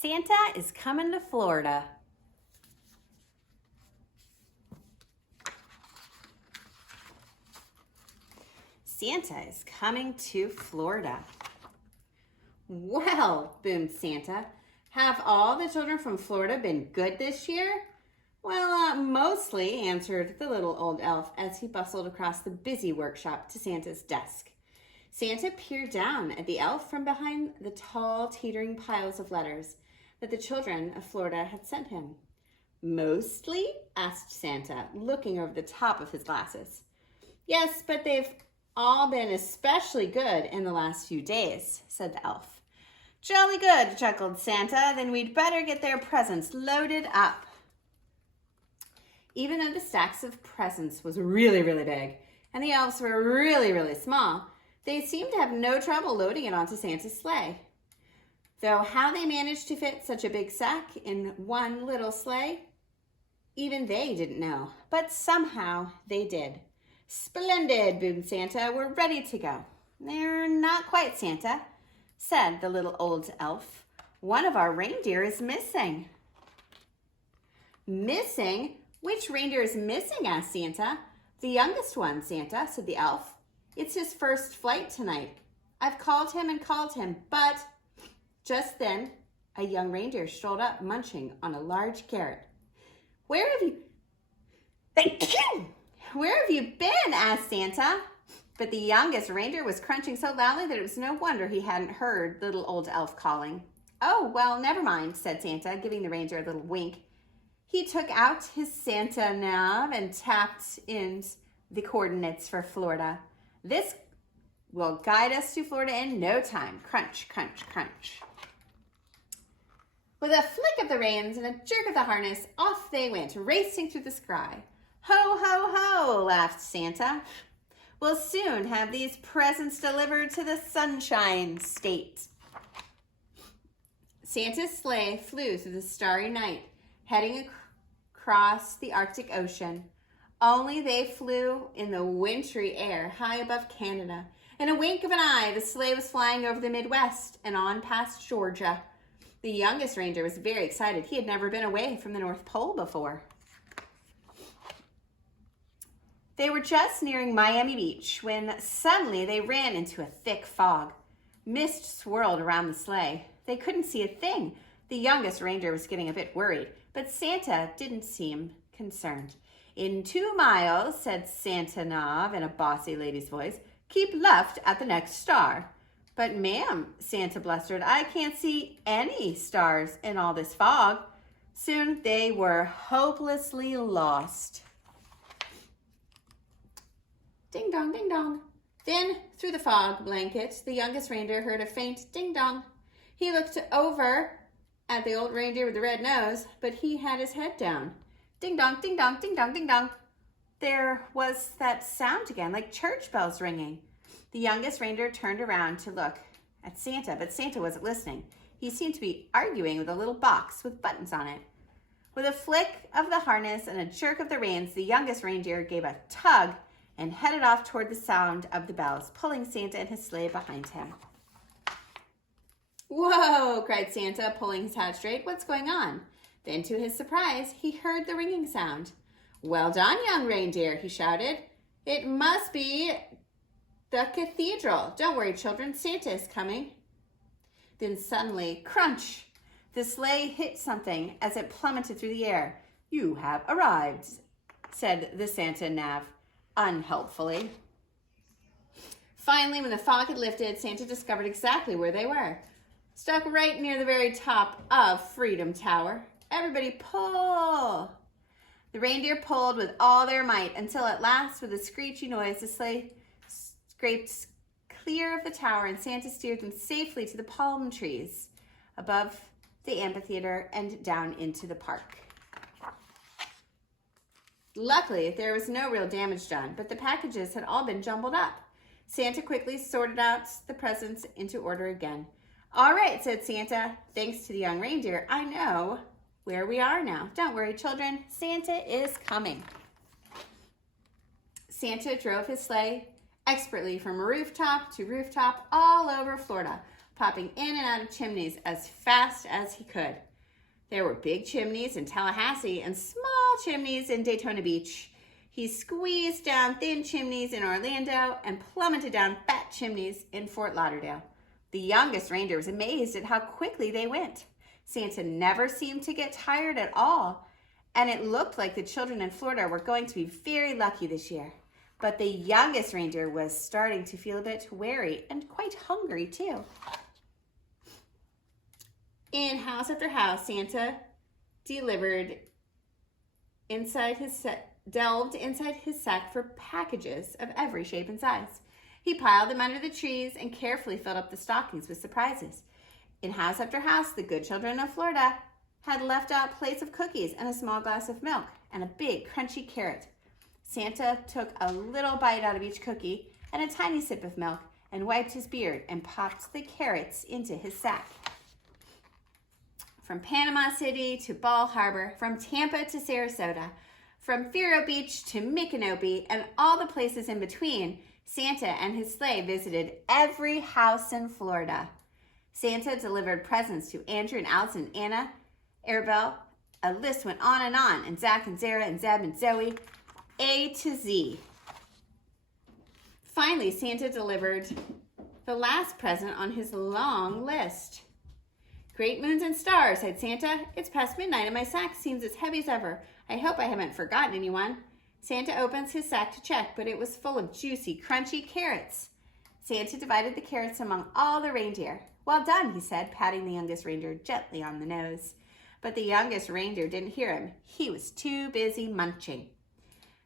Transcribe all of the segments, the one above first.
Santa is coming to Florida. Santa is coming to Florida. Well, boomed Santa, have all the children from Florida been good this year? Well, mostly, answered the little old elf as he bustled across the busy workshop to Santa's desk. Santa peered down at the elf from behind the tall, teetering piles of letters that the children of Florida had sent him. Mostly? Asked Santa, looking over the top of his glasses. Yes, but they've all been especially good in the last few days, said the elf. Jolly good, chuckled Santa. Then we'd better get their presents loaded up. Even though the stacks of presents was really, really big, and the elves were really, really small, they seemed to have no trouble loading it onto Santa's sleigh. Though how they managed to fit such a big sack in one little sleigh, even they didn't know, but somehow they did. Splendid, boomed Santa. We're ready to go. They're not quite, Santa, said the little old elf. One of our reindeer is missing. Missing? Which reindeer is missing? Asked Santa. The youngest one, Santa, said the elf. It's his first flight tonight. I've called him and called him, but just then a young reindeer strolled up munching on a large carrot. Where have you been? Asked Santa. But the youngest reindeer was crunching so loudly that it was no wonder he hadn't heard little old elf calling. Oh, well, never mind, said Santa, giving the reindeer a little wink. He took out his Santa nav and tapped in the coordinates for Florida. This will guide us to Florida in no time. Crunch, crunch, crunch. With a flick of the reins and a jerk of the harness, off they went, racing through the sky. Ho, ho, ho, laughed Santa. We'll soon have these presents delivered to the Sunshine State. Santa's sleigh flew through the starry night, heading across the Arctic Ocean. Only they flew in the wintry air high above Canada. In a wink of an eye, the sleigh was flying over the Midwest and on past Georgia. The youngest reindeer was very excited. He had never been away from the North Pole before. They were just nearing Miami Beach when suddenly they ran into a thick fog. Mist swirled around the sleigh. They couldn't see a thing. The youngest reindeer was getting a bit worried, but Santa didn't seem concerned. In 2 miles, said Santa Nav in a bossy lady's voice, keep left at the next star. But ma'am, Santa blustered, I can't see any stars in all this fog. Soon they were hopelessly lost. Ding dong, ding dong. Then, through the fog blanket, the youngest reindeer heard a faint ding dong. He looked over at the old reindeer with the red nose, but he had his head down. Ding dong, ding dong, ding dong, ding dong. There was that sound again, like church bells ringing. The youngest reindeer turned around to look at Santa, but Santa wasn't listening. He seemed to be arguing with a little box with buttons on it. With a flick of the harness and a jerk of the reins, the youngest reindeer gave a tug and headed off toward the sound of the bells, pulling Santa and his sleigh behind him. Whoa, cried Santa, pulling his hat straight. What's going on? Then, to his surprise, he heard the ringing sound. Well done, young reindeer, he shouted. It must be the cathedral. Don't worry, children, Santa is coming. Then suddenly, crunch! The sleigh hit something as it plummeted through the air. You have arrived, said the Santa Nav, unhelpfully. Finally, when the fog had lifted, Santa discovered exactly where they were. Stuck right near the very top of Freedom Tower. Everybody pull! The reindeer pulled with all their might until at last, with a screechy noise, the sleigh scraped clear of the tower and Santa steered them safely to the palm trees above the amphitheater and down into the park. Luckily, there was no real damage done, but the packages had all been jumbled up. Santa quickly sorted out the presents into order again. All right, said Santa, thanks to the young reindeer, I know where we are now. Don't worry, children, Santa is coming. Santa drove his sleigh expertly from rooftop to rooftop all over Florida, popping in and out of chimneys as fast as he could. There were big chimneys in Tallahassee and small chimneys in Daytona Beach. He squeezed down thin chimneys in Orlando and plummeted down fat chimneys in Fort Lauderdale. The youngest reindeer was amazed at how quickly they went. Santa never seemed to get tired at all, and it looked like the children in Florida were going to be very lucky this year. But the youngest reindeer was starting to feel a bit weary and quite hungry too. In house after house, Santa delved inside his sack for packages of every shape and size. He piled them under the trees and carefully filled up the stockings with surprises. In house after house, the good children of Florida had left out plates of cookies and a small glass of milk and a big crunchy carrot. Santa took a little bite out of each cookie and a tiny sip of milk and wiped his beard and popped the carrots into his sack. From Panama City to Ball Harbor, from Tampa to Sarasota, from Vero Beach to Micanopy, and all the places in between, Santa and his sleigh visited every house in Florida. Santa delivered presents to Andrew and Allison and Anna, Arabelle. A list went on, and Zach and Zara and Zeb and Zoe, A to Z. Finally, Santa delivered the last present on his long list. Great moons and stars, said Santa. It's past midnight and my sack seems as heavy as ever. I hope I haven't forgotten anyone. Santa opens his sack to check, but it was full of juicy, crunchy carrots. Santa divided the carrots among all the reindeer. Well done, he said, patting the youngest reindeer gently on the nose. But the youngest reindeer didn't hear him. He was too busy munching.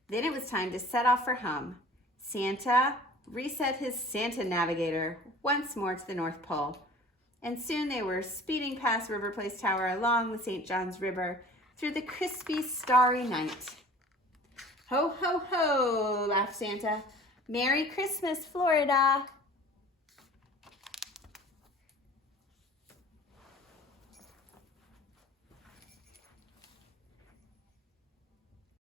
Then it was time to set off for home. Santa reset his Santa Navigator once more to the North Pole. And soon they were speeding past River Place Tower along the St. Johns River through the crispy, starry night. Ho, ho, ho, laughed Santa. Merry Christmas, Florida.